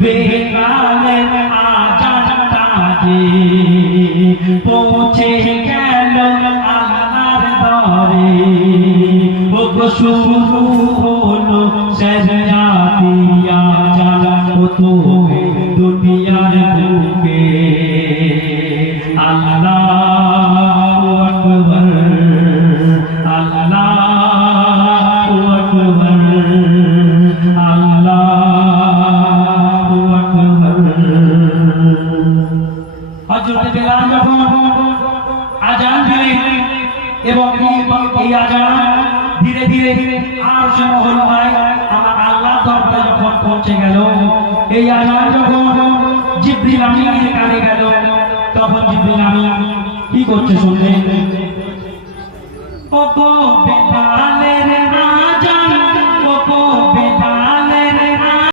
বেলালের আজানটা যে পৌঁছে গেল আল্লাহর দরে, ও গো শুরু হলো সেজদাতি আজান তো দুনিয়ার বুকে। আল্লাহু আকবার, আল্লাহু আকবার, আল্লাহু আকবার। হযরত বেলাল যখন আজান দিলেন এবং এই আজান ধীরে ধীরে আর মহল হয় আমার আল্লাহ দরবারে যখন পৌঁছে গেল, এই আজান যখন জিবরিল আমিনের কানে গেল, তখন জিবরিল আমিন কি করছে শুনলেন? ও